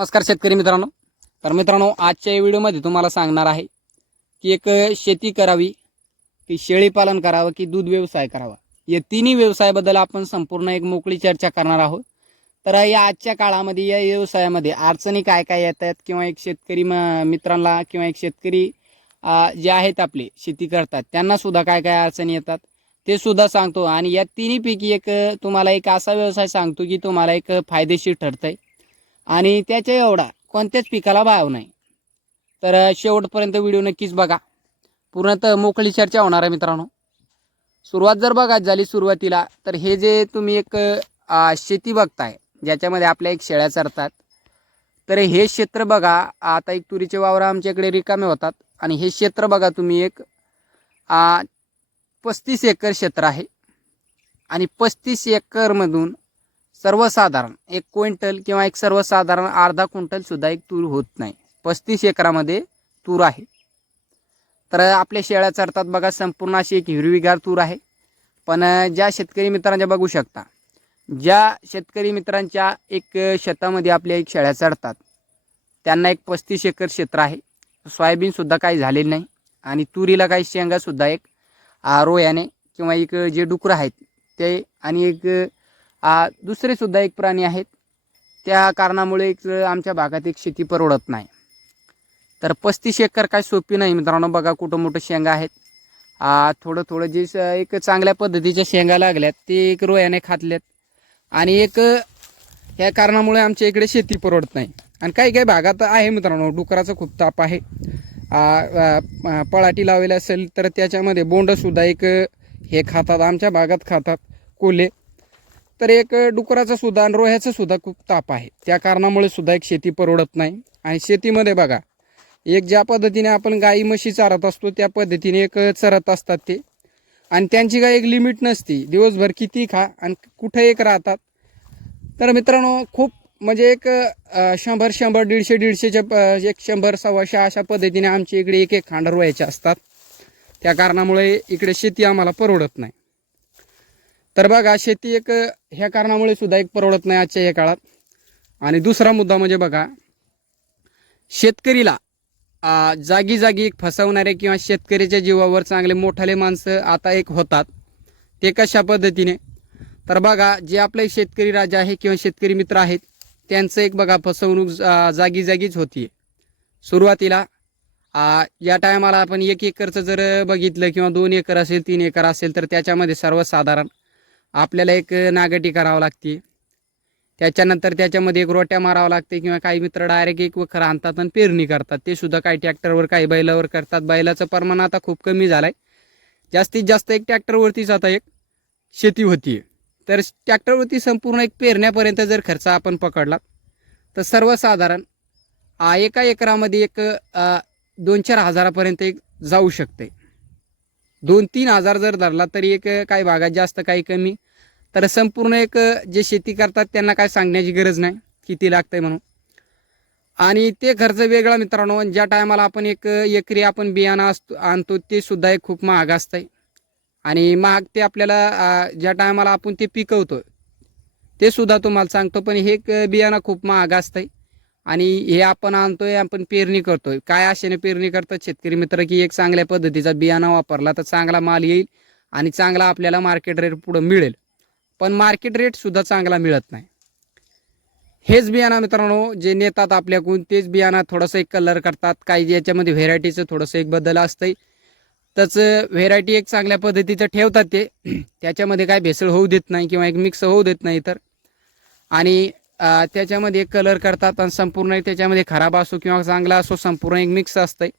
नमस्कार शेतकरी मित्रांनो. तर मित्रांनो आजच्या या व्हिडिओमध्ये तुम्हाला सांगणार आहे की एक शेती करावी की शेळीपालन करावं की दूध व्यवसाय करावा. या तिन्ही व्यवसायाबद्दल आपण संपूर्ण एक मोकळी चर्चा करणार आहोत. तर या आजच्या काळामध्ये या व्यवसायामध्ये अडचणी काय काय येत आहेत किंवा एक शेतकरी म- मित्रांना किंवा एक शेतकरी जे आहेत आपले शेती करतात त्यांना सुद्धा काय काय अडचणी येतात ते सुद्धा सांगतो. आणि या तिन्हीपैकी एक तुम्हाला एक असा व्यवसाय सांगतो की तुम्हाला एक फायदेशीर ठरतंय. आणि त्याच्या एवढा कोणत्याच पिकाला भाव नाही. तर शेवटपर्यंत व्हिडिओ नक्कीच बघा. पूर्णतः मोकळी चर्चा होणार आहे मित्रांनो. सुरुवात जर बघायची झाली सुरुवातीला तर हे जे तुम्ही एक शेती बघताय ज्याच्यामध्ये आपल्या एक शेळ्या चरतात. तर हे क्षेत्र बघा आता एक तुरीचे वावर आमच्याकडे रिकामे होतात. आणि हे क्षेत्र बघा तुम्ही एक पस्तीस एकर क्षेत्र आहे. आणि पस्तीस एकरमधून सर्वसाधारण एक क्विंटल किंवा एक सर्वसाधारण अर्धा क्विंटल सुद्धा एक तूर होत नाही. पस्तीस एकरामध्ये तूर आहे. तर आपल्या शेळ्या चरतात बघा संपूर्ण अशी एक हिरवीगार तूर आहे. पण ज्या शेतकरी मित्रांच्या बघू शकता ज्या शेतकरी मित्रांच्या एक शेतामध्ये आपल्या एक शेळ्या चढतात त्यांना एक पस्तीस एकर क्षेत्र आहे. सोयाबीनसुद्धा काही झालेली नाही आणि तुरीला काही शेंगासुद्धा एक रोयाने किंवा एक जे डुकरं आहेत ते आणि एक दुसरेसुद्धा एक प्राणी आहेत. त्या कारणामुळे एक आमच्या भागात एक शेती परवडत नाही. तर पस्तीस एकर काय सोपी नाही मित्रांनो बघा कुठं मोठं शेंगा आहेत. थोडं थोडं जे एक चांगल्या पद्धतीच्या शेंगा लागल्यात ते एक रोयाने खातल्यात. आणि एक ह्या कारणामुळे आमच्या इकडे शेती परवडत नाही. आणि काही काही भागात आहे मित्रांनो डुकराचा खूप ताप आहे. पळाटी लावलेली असेल तर त्याच्यामध्ये बोंडसुद्धा एक हे खातात आमच्या भागात खातात कोले. तर एक डुकराचा सुद्धा आणि रोह्याचा सुद्धा खूप ताप आहे. त्या कारणामुळे सुद्धा एक शेती परवडत नाही. आणि शेतीमध्ये बघा एक ज्या पद्धतीने आपण गाई म्हशी चारत असतो त्या पद्धतीने एक चरत असतात ते. आणि त्यांची काय एक लिमिट नसती. दिवसभर किती खा आणि कुठे एक राहतात. तर मित्रांनो खूप म्हणजे एक शंभर शंभर दीडशे दीडशेच्या प- एक शंभर सव्वाशे अशा पद्धतीने आमच्या इकडे एक एक खांडर व्हायचे असतात. त्या कारणामुळे इकडे शेती आम्हाला परवडत नाही. तर बघा शेती एक ह्या कारणामुळे सुद्धा एक परवडत नाही आजच्या या काळात. आणि दुसरा मुद्दा म्हणजे बघा शेतकरीला जागी जागी एक फसवणारे किंवा शेतकऱ्याच्या जीवावर चांगले मोठाले माणसं आता एक होतात ते कशा पद्धतीने? तर बघा जे आपले शेतकरी राजा आहे किंवा शेतकरी मित्र आहेत त्यांचं एक बघा फसवणूक जागी जागीच होती सुरुवातीला या टायमाला आपण एक एकरचं जर बघितलं किंवा दोन एकर असेल तीन एकर असेल तर त्याच्यामध्ये सर्वसाधारण आपल्याला एक नागटी करावं लागते. त्याच्यानंतर त्याच्यामध्ये एक रोट्या मारावं लागते किंवा काही मित्र डायरेक्ट एक वखर आणतात आणि पेरणी करतात. ते सुद्धा काही ट्रॅक्टरवर काही बैलावर करतात. बैलाचं प्रमाण आता खूप कमी झालं आहे जास्तीत जास्त एक ट्रॅक्टरवरतीच आता एक शेती होती तर ट्रॅक्टरवरती संपूर्ण एक पेरण्यापर्यंत जर खर्च आपण पकडला तर सर्वसाधारण एका एकरामध्ये एक दोन चार हजारापर्यंत एक जाऊ शकते. दोन तीन हजार जर धरला तरी एक काही भागात जास्त काही कमी. तर संपूर्ण एक जे शेती करतात त्यांना काय सांगण्याची गरज नाही किती लागतंय म्हणून. आणि ते खर्च वेगळा मित्रांनो ज्या टायमाला आपण एक एकरी आपण बियाणं असतो आणतो ते सुद्धा एक खूप महाग असतंय. आणि महाग ते आपल्याला ज्या टायमाला आपण ते पिकवतो ते सुद्धा तुम्हाला सांगतो पण हे एक बियाणं खूप महाग असतंय. आणि हे आपण आणतोय आपण पेरणी करतोय. काय आशेने पेरणी करतात शेतकरी मित्र की एक चांगल्या पद्धतीचा बियाणा वापरला तर चांगला माल येईल आणि चांगला आपल्याला मार्केट रेट पुढं मिळेल. पण मार्केट रेट सुद्धा चांगला मिळत नाही. हेच बियाणा मित्रांनो जे नेतात आपल्याकडून तेच बियाणा थोडंसं एक कलर करतात. काही याच्यामध्ये व्हेरायटीचं थोडंसं एक बदल असतंय. त्याचं व्हेरायटी एक चांगल्या पद्धतीचं ठेवतात ते. त्याच्यामध्ये काय भेसळ होऊ देत नाही किंवा एक मिक्स होऊ देत नाही तर. आणि त्याच्यामध्ये कलर करतात आणि संपूर्ण त्याच्यामध्ये खराब असो किंवा चांगला असो संपूर्ण एक मिक्स असतंय.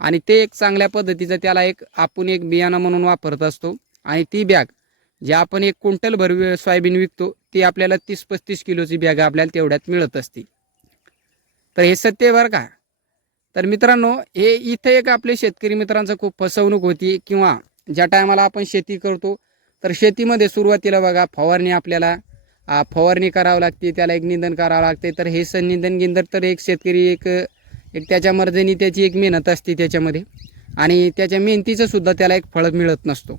आणि ते एक चांगल्या पद्धतीचं त्याला एक आपण एक बियाणं म्हणून वापरत असतो. आणि ती बॅग जे आपण एक क्विंटल भर सोयाबीन विकतो ती आपल्याला तीस पस्तीस किलोची बॅग आपल्याला तेवढ्यात मिळत असते. तर हे सत्य बरं का? तर मित्रांनो हे इथं एक आपले शेतकरी मित्रांचं खूप फसवणूक होती किंवा ज्या टायमाला आपण शेती करतो तर शेतीमध्ये सुरुवातीला बघा फवारणी आपल्याला फवारणी करावं लागते त्याला एक निंदन करावं लागते. तर हे संनिंदन गिंदर तर एक शेतकरी एक एक त्याच्या मर्जीने त्याची एक मेहनत असते त्याच्यामध्ये. आणि त्याच्या मेहनतीचं सुद्धा त्याला एक फळ मिळत नसतो.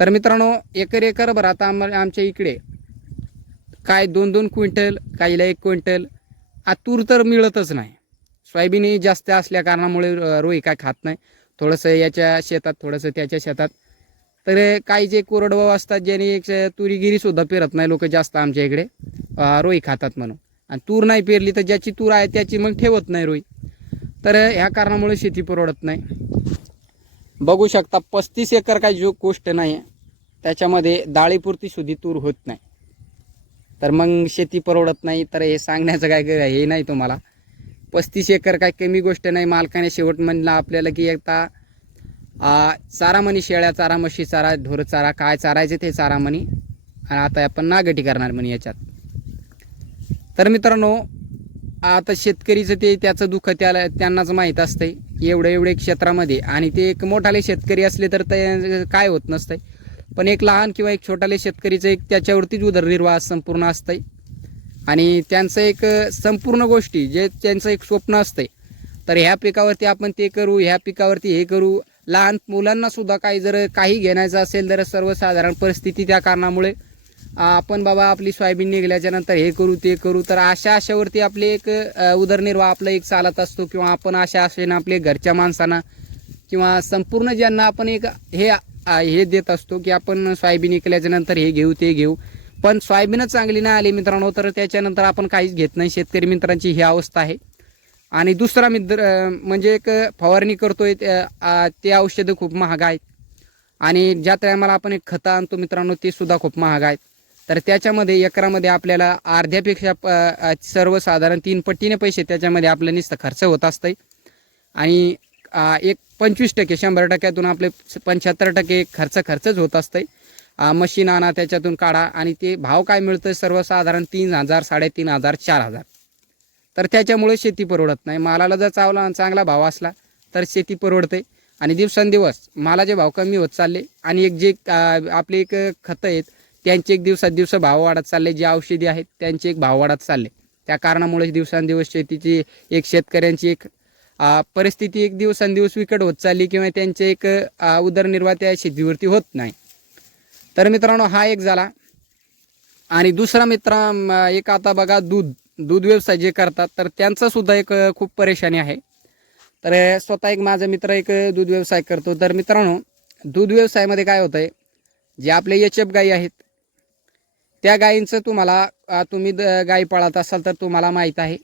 तर मित्रांनो एकर एकर भर आता आम आमच्या इकडे काय दोन दोन क्विंटल काहीला एक क्विंटल आतूर तर मिळतच नाही. सोयाबीनही जास्त असल्या कारणामुळे रोई काय खात नाही. थोडंसं याच्या शेतात थोडंसं त्याच्या शेतात तर काही जे कोरडवाहू असतात ज्याने एक तुरीगिरी सुद्धा पेरत नाही लोक जास्त आमच्या इकडे रोई खातात म्हणून. आणि तूर नाही पेरली तर ज्याची तूर आहे त्याची मग ठेवत नाही रोई. तर ह्या कारणामुळे शेती परवडत नाही. बघू शकता पस्तीस एकर काही जो गोष्ट नाही आहे त्याच्यामध्ये डाळीपुरती सुद्धा तूर होत नाही. तर मग शेती परवडत नाही तर हे सांगण्याचं काय काय हे नाही तुम्हाला. पस्तीस एकर काय कमी गोष्ट नाही मालकाने शेवट म्हणला आपल्याला की एकदा आ, शेळ्या चारा म्हशी चारा ढोर चारा काय चारायचे ते चारामणी. आणि आता आपण नागटी करणार म्हणे याच्यात. तर मित्रांनो आता शेतकरीचं ते त्याचं दुःख त्याला त्यांनाच माहीत असतंय. एवढं एवढे क्षेत्रामध्ये. आणि ते एक मोठाले शेतकरी असले तर ते काय होत नसतंय. पण एक लहान किंवा एक छोटाले शेतकरीचं एक त्याच्यावरतीच उदरनिर्वाह संपूर्ण असतंय. आणि त्यांचं एक संपूर्ण गोष्टी जे त्यांचं एक स्वप्न असतंय. तर ह्या पिकावरती आपण ते करू ह्या पिकावरती हे करू लहान मुलांना सुद्धा काही जर काही घेण्याचं असेल तर सर्वसाधारण परिस्थिती त्या कारणामुळे आपण बाबा आपली सोयाबीन निघल्याच्या नंतर हे करू ते करू. तर अशा आशावरती आपले एक उदरनिर्वाह आपला एक चालत असतो किंवा आपण अशा आशेनं आपले घरच्या माणसांना किंवा संपूर्ण ज्यांना आपण एक हे हे देत असतो की आपण सोयाबीन निघल्याच्या नंतर हे घेऊ ते घेऊ. पण सोयाबीनच चांगली नाही आली मित्रांनो तर त्याच्यानंतर आपण काहीच घेत नाही. शेतकरी मित्रांची ही अवस्था आहे. आणि दुसरा मित्र म्हणजे एक फवारणी करतोय ते औषधं खूप महाग आहेत. आणि ज्या टायमाला आपण एक खतं आणतो मित्रांनो ते सुद्धा खूप महाग आहेत. तर त्याच्यामध्ये एकरामध्ये आपल्याला अर्ध्यापेक्षा प- सर्वसाधारण तीन पट्टीने पैसे त्याच्यामध्ये आपलं नुसतं खर्च होत असतंय. आणि एक पंचवीस टक्के शंभर टक्क्यातून आपले पंच्याहत्तर टक्के खर्च खर्चच होत असतंय. मशीन आणा त्याच्यातून काढा. आणि ते भाव काय मिळतं सर्वसाधारण तीन हजार साडेतीन हजार चार हजार. तर त्याच्यामुळे शेती परवडत नाही. मालाला जर चावला चांगला भाव असला तर शेती परवडते. आणि दिवसेंदिवस मालाचे भाव कमी होत चालले. आणि एक जे आपले एक खतं आहेत त्यांचे एक दिवसात दिवस भाव वाढत चालले. जे औषधी आहेत त्यांचे एक भाव वाढत चालले. त्या कारणामुळे दिवसांदिवस शेतीची एक शेतकऱ्यांची एक परिस्थिती एक दिवसांदिवस विकट होत चालली किंवा त्यांचे एक उदरनिर्वाह त्या शेतीवरती होत नाही. तर मित्रांनो हा एक झाला. आणि दुसरा मित्र एक आता बघा दूध. दूध व्यवसाय जे करतात तर त्यांचा सुद्धा एक खूप परेशानी आहे. तर स्वतः एक माझा मित्र एक दूध व्यवसाय करतो. तर मित्रांनो दूध व्यवसायामध्ये काय होतं आहे जे आपले एच एफ गाई आहेत त्या गायींचं तुम्हाला तुम्ही द- गाई पाळत असाल तर तुम्हाला माहीत आहे.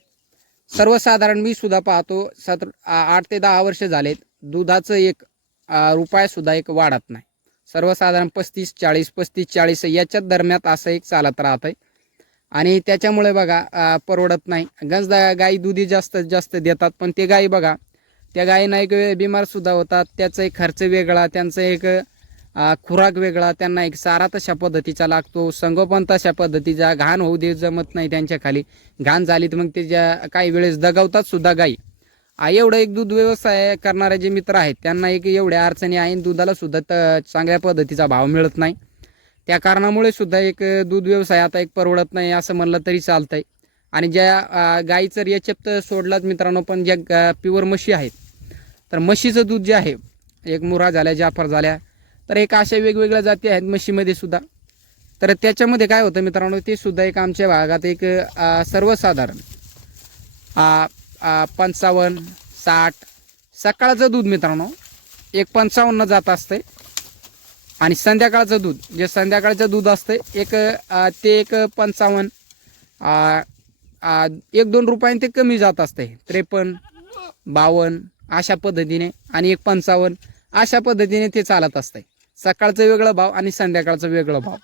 सर्वसाधारण मी सुद्धा पाहतो सत आठ ते दहा वर्ष झालेत दुधाचं एक रुपयासुद्धा एक वाढत नाही. सर्वसाधारण पस्तीस चाळीस पस्तीस चाळीस याच्याच दरम्यान असं एक चालत राहत आहे आणि त्याच्यामुळे बघा परवडत नाही. गंज गाई दुधी जास्त जास्त देतात पण ते गाई बघा त्या गायींना एक बिमारसुद्धा होतात. त्याचा एक खर्च वेगळा त्यांचं एक खुराक वेगळा त्यांना एक चारा तशा पद्धतीचा लागतो संगोपन तशा पद्धतीचा घाण होऊ दे जमत नाही त्यांच्या खाली. घाण झाली तर मग त्याच्या काही वेळेस दगावतात सुद्धा गाई. एवढं एक दूध व्यवसाय करणारे जे मित्र आहेत त्यांना एक एवढ्या अडचणी आहे आणि दुधाला सुद्धा त चांगल्या पद्धतीचा भाव मिळत नाही. त्या कारणामुळे सुद्धा एक दूध व्यवसाय आता एक परवडत नाही असं म्हणलं तरी चालतंय. आणि ज्या गाईचं रेचप तर सोडलाच मित्रांनो पण ज्या प्युअर म्हशी आहेत तर म्हशीचं दूध जे आहे एक मुरा झाल्या जाफर झाल्या तर एक अशा वेगवेगळ्या जाती आहेत म्हशीमध्ये सुद्धा. तर त्याच्यामध्ये काय होतं मित्रांनो ते सुद्धा एक आमच्या भागात एक सर्वसाधारण पंचावन्न साठ सकाळचं दूध मित्रांनो एक पंचावन्न जात असते आणि संध्याकाळचं दूध जे संध्याकाळचं दूध असतं एक ते एक पंचावन्न एक दोन रुपयाने ते कमी जात असते त्रेपन्न बावन्न अशा पद्धतीने आणि एक पंचावन्न अशा पद्धतीने ते चालत असते सकाळचं वेगळं भाव आणि संध्याकाळचं वेगळं भाव.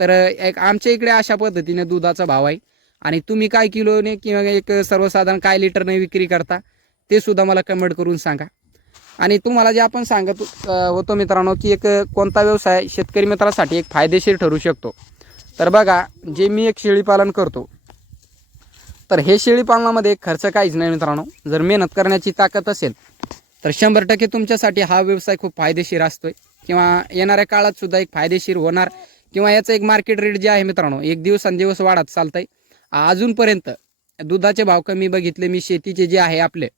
तर एक आमच्या इकडे अशा पद्धतीने दुधाचा भाव आहे. आणि तुम्ही काय किलोने किंवा एक सर्वसाधारण काय लिटरने विक्री करता ते सुद्धा मला कमेंट करून सांगा. आणि तुम्हाला जे आपण सांगत होतो मित्रांनो की एक कोणता व्यवसाय शेतकरी मित्रासाठी एक फायदेशीर ठरू शकतो. तर बघा जे मी एक शेळीपालन करतो तर हे शेळीपालनामध्ये खर्च काहीच नाही मित्रांनो. जर मेहनत करण्याची ताकद असेल तर शंभर टक्के तुमच्यासाठी हा व्यवसाय खूप फायदेशीर असतोय. किंवा येणाऱ्या काळात सुद्धा एक फायदेशीर होणार. किंवा याचं एक मार्केट रेट जे आहे मित्रांनो एक दिवसांदिवस वाढत चालतंय. अजूनपर्यंत दुधाचे भाव कमी बघितले मी शेतीचे जे आहे आपले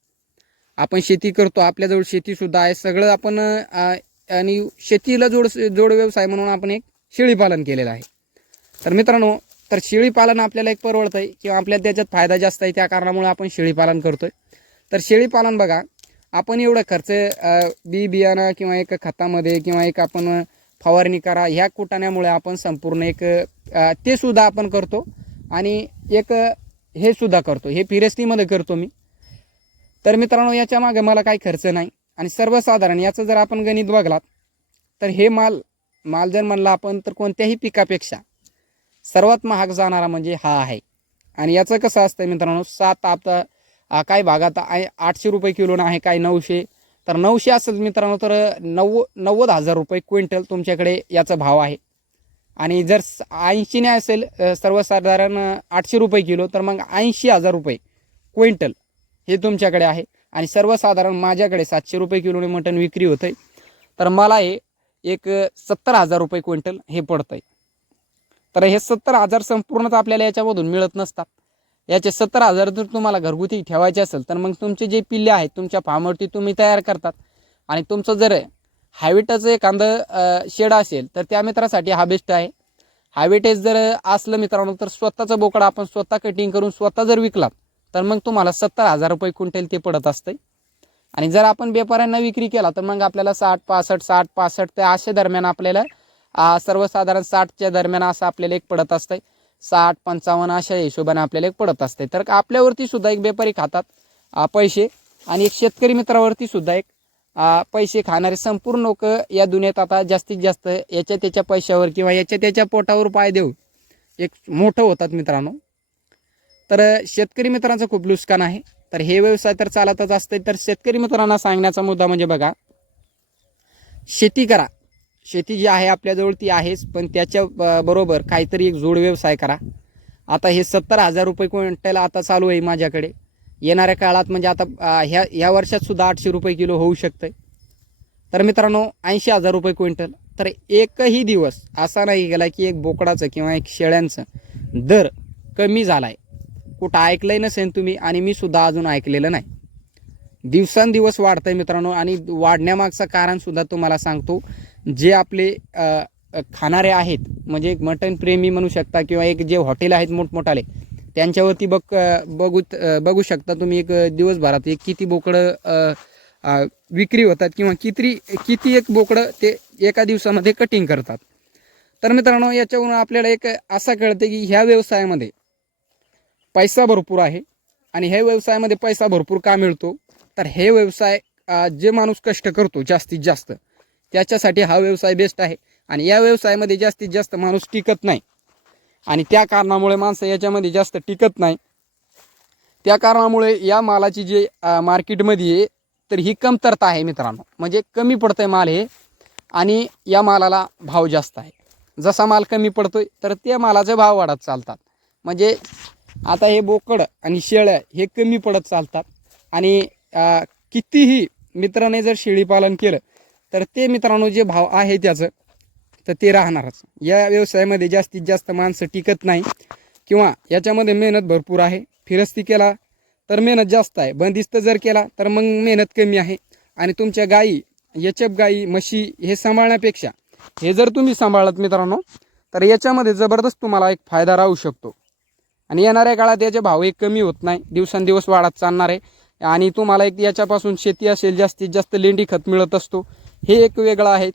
आपण शेती करतो आपल्याजवळ शेतीसुद्धा आहे. सगळं आपण आणि शेतीला जोड जोड व्यवसाय म्हणून आपण एक शेळीपालन केलेलं आहे. तर मित्रांनो तर शेळीपालन आपल्याला एक परवडतं आहे किंवा आपल्याला त्याच्यात फायदा जास्त आहे त्या कारणामुळे आपण शेळीपालन करतो आहे तर शेळीपालन बघा आपण एवढं खर्च बी बियाणं किंवा एक खतामध्ये किंवा एक आपण फवारणी करा ह्या कुटाण्यामुळे आपण संपूर्ण एक ते सुद्धा आपण करतो. आणि एक हे सुद्धा करतो. हे फिरेस्तीमध्ये करतो मी. तर मित्रांनो याच्या मागे मला काही खर्च नाही. आणि सर्वसाधारण याचं जर आपण गणित बघलात तर हे माल माल जर म्हणला आपण तर कोणत्याही पिकापेक्षा सर्वात महाग जाणारा म्हणजे हा आहे. आणि याचं कसं असतं मित्रांनो सात आता काही भागात आहे? आठशे रुपये किलोनं आहे काही नऊशे? तर नऊशे असेल मित्रांनो तर नव्व नव्वद हजार रुपये क्विंटल तुमच्याकडे याचा भाव आहे. आणि जर ऐंशीने असेल सर्वसाधारण आठशे रुपये किलो तर मग ऐंशी हजार रुपये क्विंटल. हे तुमच्याकडे आहे. आणि सर्वसाधारण माझ्याकडे सातशे रुपये किलोने मटण विक्री होतं आहे तर मला हे एक सत्तर हजार रुपये क्विंटल हे पडतं आहे तर हे सत्तर हजार संपूर्णच आपल्याला याच्यामधून मिळत नसतात. याचे सत्तर हजार जर तुम्हाला घरगुती ठेवायचे असेल तर मग तुमचे जे पिल्ले आहेत तुमच्या फार्मवरती तुम्ही तयार करतात. आणि तुमचं जर हायवेटाचं एखादं शेड असेल तर त्या मित्रासाठी हा बेस्ट आहे. हायवेटेज जर असलं मित्रांनो तर स्वतःचं बोकडं आपण स्वतः कटिंग करून स्वतः जर विकलात तर मग तुम्हाला सत्तर हजार रुपये क्विंटल ते पडत असते आणि जर आपण व्यापाऱ्यांना विक्री केला तर मग आपल्याला साठ पासष्ट साठ पासष्ट ते असे दरम्यान आपल्याला सर्वसाधारण साठच्या दरम्यान असं आपल्याला एक पडत असतंय. साठ पंचावन्न अशा हिशोबाने आपल्याला एक पडत असते तर आपल्यावरती सुद्धा एक व्यापारी खातात पैसे. आणि एक शेतकरी मित्रावरती सुद्धा एक पैसे खाणारे संपूर्ण लोक या दुनियेत आता जास्तीत जास्त याच्या त्याच्या पैशावर किंवा याच्या त्याच्या पोटावर पाय देऊ एक मोठं होतात मित्रांनो. तर शेतकरी मित्रांचं खूप नुकसान आहे. तर हे व्यवसाय तर चालतच असते तर शेतकरी मित्रांना सांगण्याचा मुद्दा म्हणजे बघा शेती करा. शेती जी आहे आपल्याजवळ ती आहेच पण त्याच्या ब- बरोबर काहीतरी एक जोड व्यवसाय करा. आता हे सत्तर हजार रुपये क्विंटल आता चालू आहे माझ्याकडे. येणाऱ्या काळात म्हणजे आता ह्या ह्या वर्षात सुद्धा आठशे रुपये किलो होऊ शकतं तर मित्रांनो ऐंशी हजार रुपये क्विंटल. तर एकही दिवस असा नाही गेला की एक बोकडाचं किंवा एक शेळ्यांचं दर कमी झाला आहे कुठं ऐकलंय नसेल तुम्ही आणि मी सुद्धा अजून ऐकलेलं नाही. दिवसांदिवस वाढतंय मित्रांनो आणि वाढण्यामागचं कारण सुद्धा तुम्हाला सांगतो जे आपले खाणारे आहेत म्हणजे एक मटन प्रेमी म्हणू शकता किंवा एक जे हॉटेल आहेत मोठमोठाले त्यांच्यावरती बघ बघू बघू शकता तुम्ही एक दिवसभरात एक किती बोकडं विक्री होतात किंवा किती किती एक बोकडं ते एका दिवसामध्ये कटिंग करतात. तर मित्रांनो याच्यावरून आपल्याला एक असं कळतं की ह्या व्यवसायामध्ये पैसा भरपूर आहे आणि हे व्यवसायामध्ये पैसा भरपूर का मिळतो? तर हे व्यवसाय जे माणूस कष्ट करतो जास्तीत जास्त त्याच्यासाठी हा व्यवसाय बेस्ट आहे. आणि या व्यवसायामध्ये जास्तीत जास्त माणूस टिकत नाही. आणि त्या कारणामुळे माणसं याच्यामध्ये जास्त टिकत नाही. त्या कारणामुळे या मालाची जे मार्केटमध्ये आहे तर ही कमतरता आहे मित्रांनो. म्हणजे कमी पडतं आहे माल हे आणि या मालाला भाव जास्त आहे. जसा माल कमी पडतोय तर त्या मालाचे भाव वाढत चालतात. म्हणजे आता हे बोकड आणि शेळ्या हे कमी पडत चालतात. आणि कितीही मित्राने जर शेळीपालन केलं तर ते मित्रांनो जे भाव आहे त्याचं तर ते राहणारच. या व्यवसायामध्ये जास्तीत जास्त माणसं टिकत नाही किंवा याच्यामध्ये मेहनत भरपूर आहे. फिरस्ती केला तर मेहनत जास्त आहे. बंदिस्त जर केला तर मग मेहनत कमी आहे. आणि तुमच्या गायी यचप गायी म्हशी हे सांभाळण्यापेक्षा हे जर तुम्ही सांभाळत मित्रांनो तर याच्यामध्ये जबरदस्त तुम्हाला एक फायदा राहू शकतो. आणि येणाऱ्या काळात याचे भाव एक कमी होत नाही. दिवसेंदिवस वाढत चालणार आहे. आणि तुम्हाला एक याच्यापासून शेती असेल जास्तीत जास्त लेंडी खत मिळत असतो. हे एक वेगळं आहे.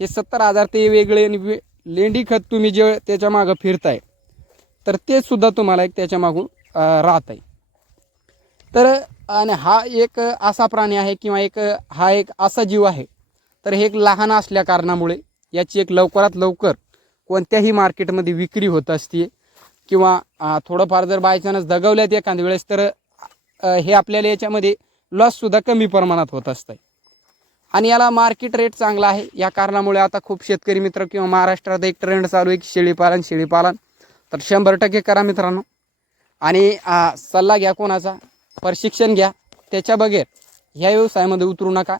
हे सत्तर हजार ते वेगळे आणि लेंडी खत तुम्ही जे त्याच्या मागं फिरताय तर ते सुद्धा तुम्हाला एक त्याच्या मागून राहत आहे तर आणि हा एक असा प्राणी आहे किंवा एक हा एक असा जीव आहे. तर हे एक लहान असल्या कारणामुळे याची एक लवकरात लवकर कोणत्याही मार्केटमध्ये विक्री होत असते. किंवा थोडंफार जर बायचान्स दगवल्यात एखाद्या वेळेस तर हे आपल्याला याच्यामध्ये लॉससुद्धा कमी प्रमाणात होत असतं आणि याला मार्केट रेट चांगला आहे. या कारणामुळे आता खूप शेतकरी मित्र किंवा महाराष्ट्रात एक ट्रेंड चालू आहे की शेळीपालन शेळीपालन. तर शंभर टक्के करा मित्रांनो. आणि सल्ला घ्या कोणाचा प्रशिक्षण घ्या. त्याच्या बगैर ह्या व्यवसायामध्ये उतरू नका.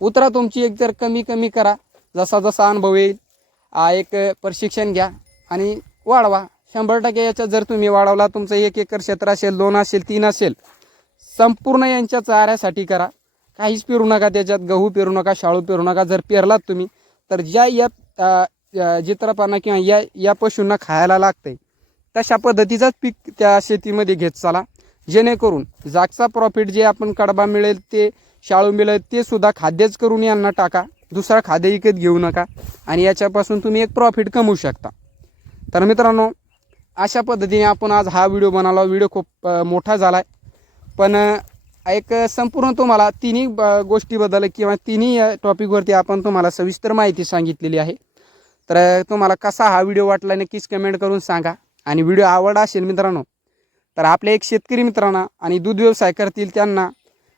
उतरा तुमची एक जर कमी कमी करा. जसा जसा अनुभव येईल एक प्रशिक्षण घ्या आणि वाढवा. शंभर टक्के याच्यात जर तुम्ही वाढवला तुमचं एक एकर क्षेत्र असेल दोन असेल तीन असेल संपूर्ण यांच्या चाऱ्यासाठी करा. काहीच पेरू नका त्याच्यात गहू पेरू नका शाळू पेरू नका. जर पेरलात तुम्ही तर ज्या या अ, जित्रपांना किंवा या या पशूंना खायला लागते तशा पद्धतीचाच पीक त्या शेतीमध्ये घेत चाला. जेणेकरून जागचा प्रॉफिट जे आपण कडबा मिळेल ते शाळू मिळेल ते सुद्धा खाद्यच करून यांना टाका. दुसरा खाद्य विकत घेऊ नका. आणि याच्यापासून तुम्ही एक प्रॉफिट कमवू शकता. तर मित्रांनो अशा पद्धतीने आपण आज हा व्हिडिओ बनवला. व्हिडिओ खूप मोठा झाला आहे पण एक संपूर्ण तुम्हाला तिन्ही ब- गोष्टीबद्दल किंवा तिन्ही टॉपिकवरती आपण तुम्हाला सविस्तर माहिती सांगितलेली आहे. तर तुम्हाला कसा हा व्हिडिओ वाटला नक्कीच कमेंट करून सांगा. आणि व्हिडिओ आवडला असेल मित्रांनो तर आपले एक शेतकरी मित्रांना आणि दूध व्यवसाय करतील त्यांना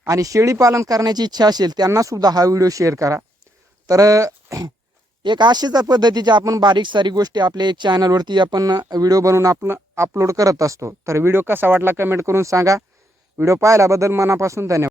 आणि शेळीपालन करण्याची इच्छा असेल त्यांनासुद्धा हा व्हिडिओ शेअर करा. तर एक अशीच पद्धतीच्या आपण बारीक सारी गोष्टी आपल्या एक चॅनलवरती आपण व्हिडिओ बनवून आपण अपलोड करत असतो. तर व्हिडिओ कसा वाटला कमेंट करून सांगा. व्हिडिओ पाहिल्याबद्दल मनापासून धन्यवाद.